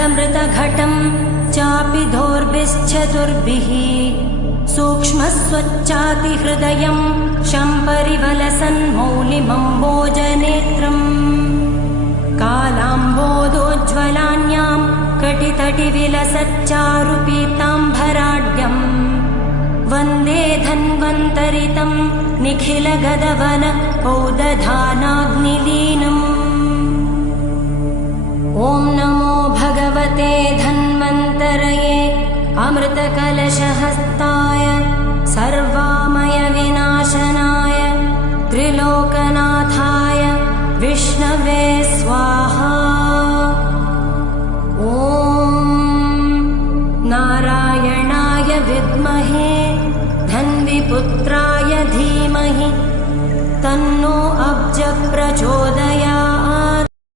जलमृतघटं चापि दोर्भिश्चतुर्भिः सूक्ष्मस्वच्चातिहृदयं शम्परिवलसन्मौलिमम्बोजनेत्रम् कालाम्बोदोज्ज्वलान्यां कटितटिविलसच्चारुपीताम्बराढ्यम् वन्दे धन्वन्तरितं निखिलगदवन औदधानाग्निलीनम्। ॐ नमो भगवते धन्वन्तरये अमृतकलशहस्ताय सर्वामयविनाशनाय त्रिलोकनाथाय विष्णवे स्वाहा। ॐ नारायणाय विद्महे धन्विपुत्राय धीमहि तन्नो अब्ज